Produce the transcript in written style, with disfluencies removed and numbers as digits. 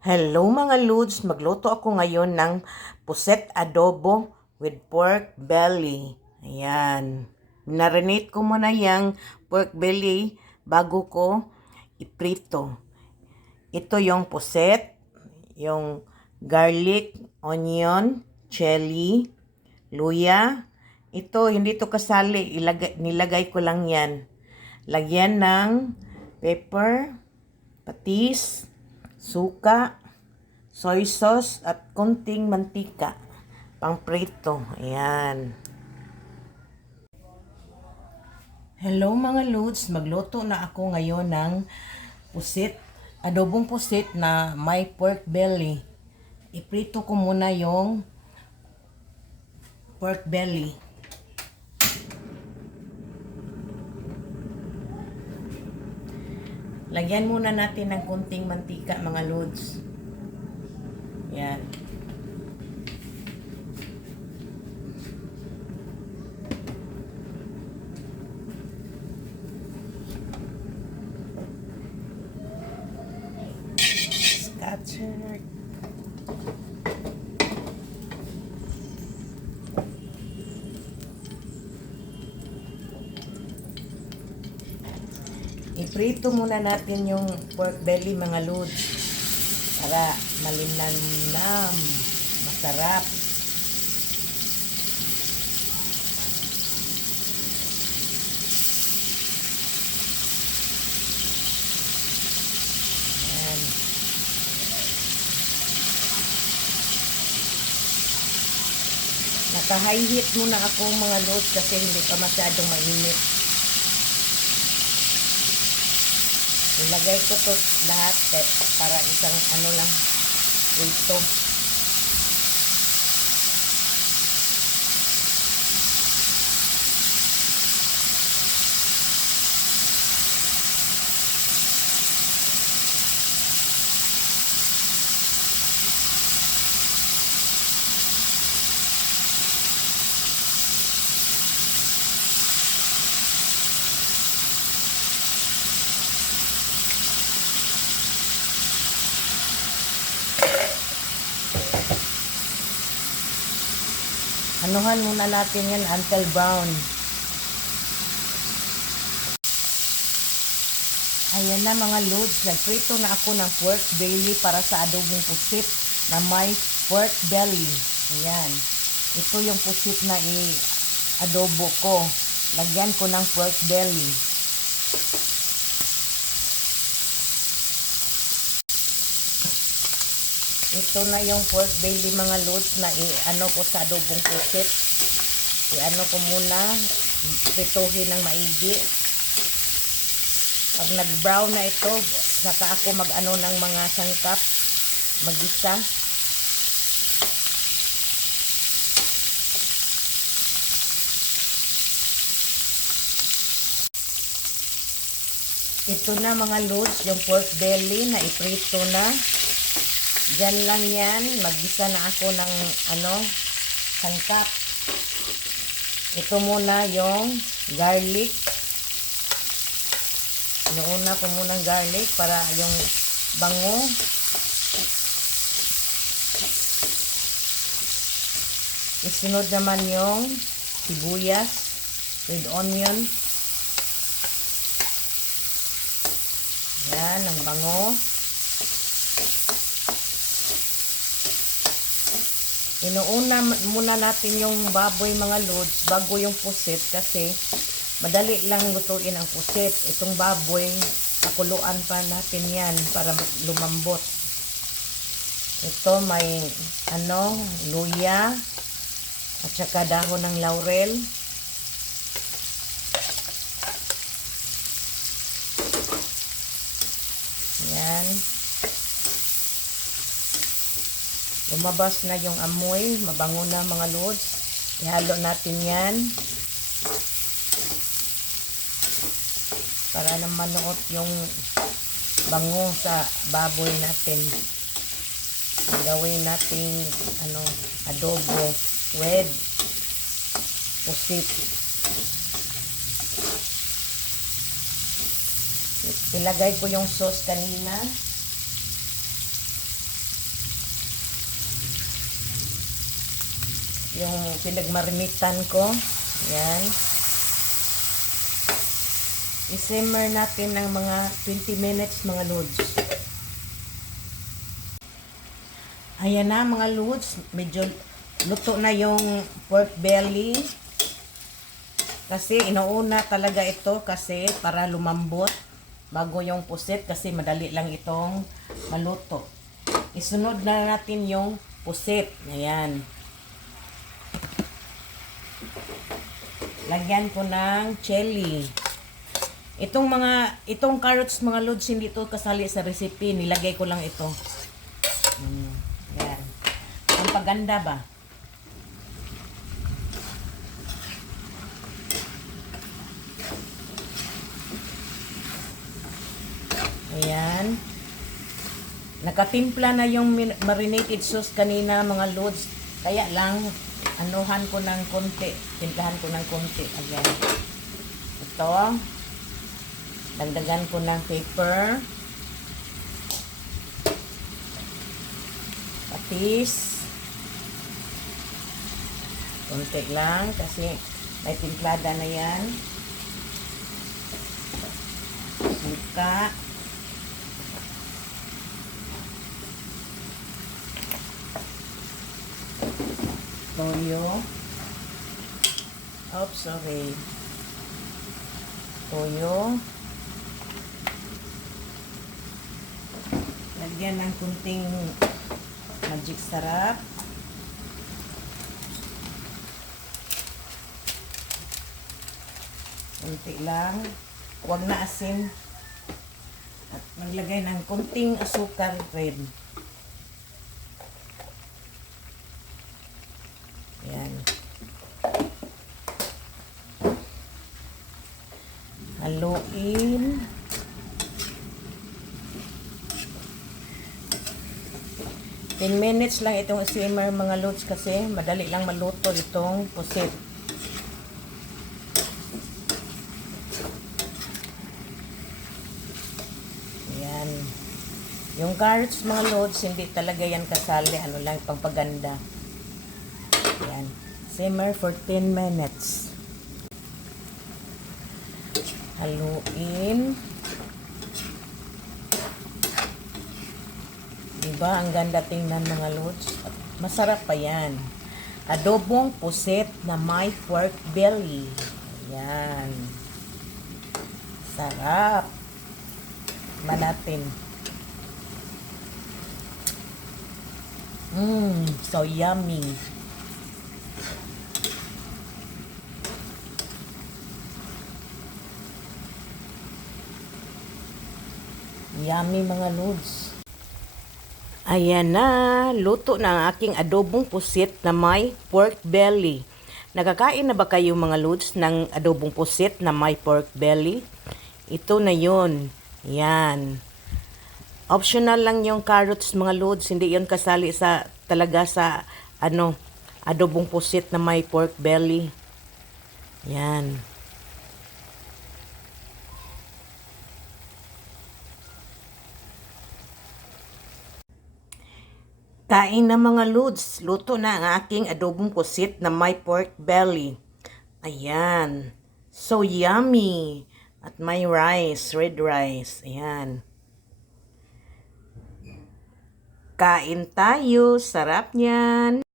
Hello mga Lods, magluto ako ngayon ng puset adobo with pork belly. Ayan. Marinate ko muna yung pork belly bago ko iprito. Ito yung puset, yung garlic, onion, chili, luya. Ito, hindi to kasali. Nilagay ko lang yan. Lagyan ng pepper, patis, suka, soy sauce at konting mantika pang prito. Ayan. Hello mga Lods, magluto na ako ngayon ng pusit, adobong pusit na may pork belly. Iprito ko muna yung pork belly. Lagyan muna natin ng konting mantika mga Lods. Yan. Scatcher. Iprito muna natin yung pork belly mga Lods para malinamnam, masarap. Ayan. Naka-high heat muna ako mga Lods kasi hindi pa masyadong mainit. Ilagay ko to lahat para isang ano lang ito. Anuhan muna natin yan until brown. Ayan na mga Lods, nagprito na ako ng pork belly para sa adobong pusit na may pork belly. Ayan. Ito yung pusit na i-adobo ko. Lagyan ko ng pork belly. Ito na yung pork belly mga Lods na i-ano ko sa adobong pusit. I-ano ko muna, prituhin ng maigi. Pag nag-brown na ito, saka ako mag-ano ng mga sangkap, mag-isa. Ito na mga Lods, yung pork belly na iprito na. Diyan lang yan, mag-isa na ako ng sangkap. Ito muna yung garlic. Inuuna ko muna ng garlic para yung bango. Isunod naman yung sibuyas with onion. Yan, ang bango. Inuuna muna natin yung baboy mga Lods bago yung pusit kasi madali lang lutuin ang pusit. Itong baboy, pakuluan pa natin yan para lumambot. Ito may luya at saka dahon ng laurel. Yan. Lumabas na yung amoy, mabango na mga Lods. Ihalo natin yan. Para na manuot yung bango sa baboy natin. Gawin natin adobo with pusit. Ilagay ko yung sauce kanina. yung pinagmarinitan ko. Yan. I-simmer natin ng mga 20 minutes mga lods. Ayan na mga lods. Medyo luto na yung pork belly. Kasi inuuna talaga ito kasi para lumambot bago yung pusit kasi madali lang itong maluto. Isunod na natin yung pusit. Ayan. Lagyan ko ng chili. Itong carrots mga lods, hindi ito kasali sa recipe. Nilagay ko lang ito. Yan. Ang paganda ba? Ayan. Nakatimpla na yung marinated sauce kanina mga lods. Kaya lang, anuhan ko ng konti. Timplahan ko ng konti. Ayan. Ito. Dagdagan ko ng pepper. Patis. Konti lang kasi may timplada na yan. Suka. Toyo. Oops, sorry. Toyo. Lagyan ng kunting magic sarap. Kunti lang. Huwag na asin. At maglagay ng kunting asukal rin. Yan. Haluin. In minutes lang itong simmer mga lods kasi madali lang maluto itong pusit. Ayan. Yung carrots mga lods, hindi talaga yan kasali. Ano lang, pagpaganda. Ayan. Simmer for 10 minutes. Haluin. Diba? Ang ganda tingnan mga lods. Masarap pa yan. Adobong pusit na may pork belly. Ayan. Sarap. Manatin. So yummy. Yummy mga lods. Ayan na, luto na ang aking adobong pusit na may pork belly. Nakakain na ba kayo mga lods ng adobong pusit na may pork belly? Ito na yun. Yan. Optional lang yung carrots mga lods, hindi yun kasali sa talaga sa adobong pusit na may pork belly. Yan. Kain na mga lods, luto na ang aking adobong pusit na may pork belly. Ayan. So yummy. At may rice, red rice. Ayan. Kain tayo. Sarap niyan.